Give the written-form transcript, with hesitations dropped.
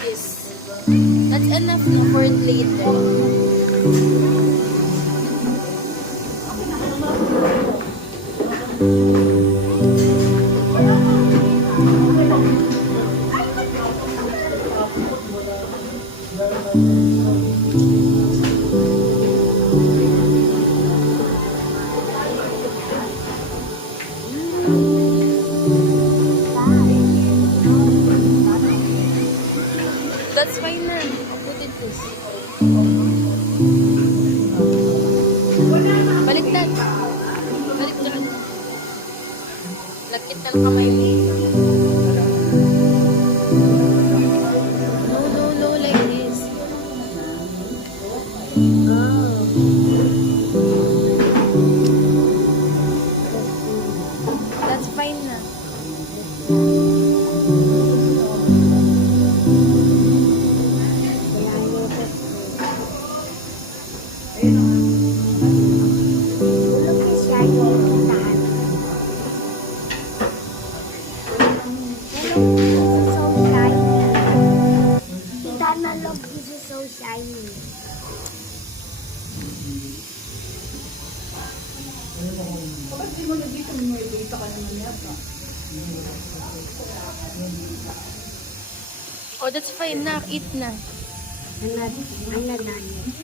this. That's enough na for later. That's fine na. Put it this. Baliktad. Baliktad. Lakit ng kamay mo. No, no, no, like this. Oh. That's fine na. This is so shiny. Oh, that's fine na. Eat na. I'm not done yet.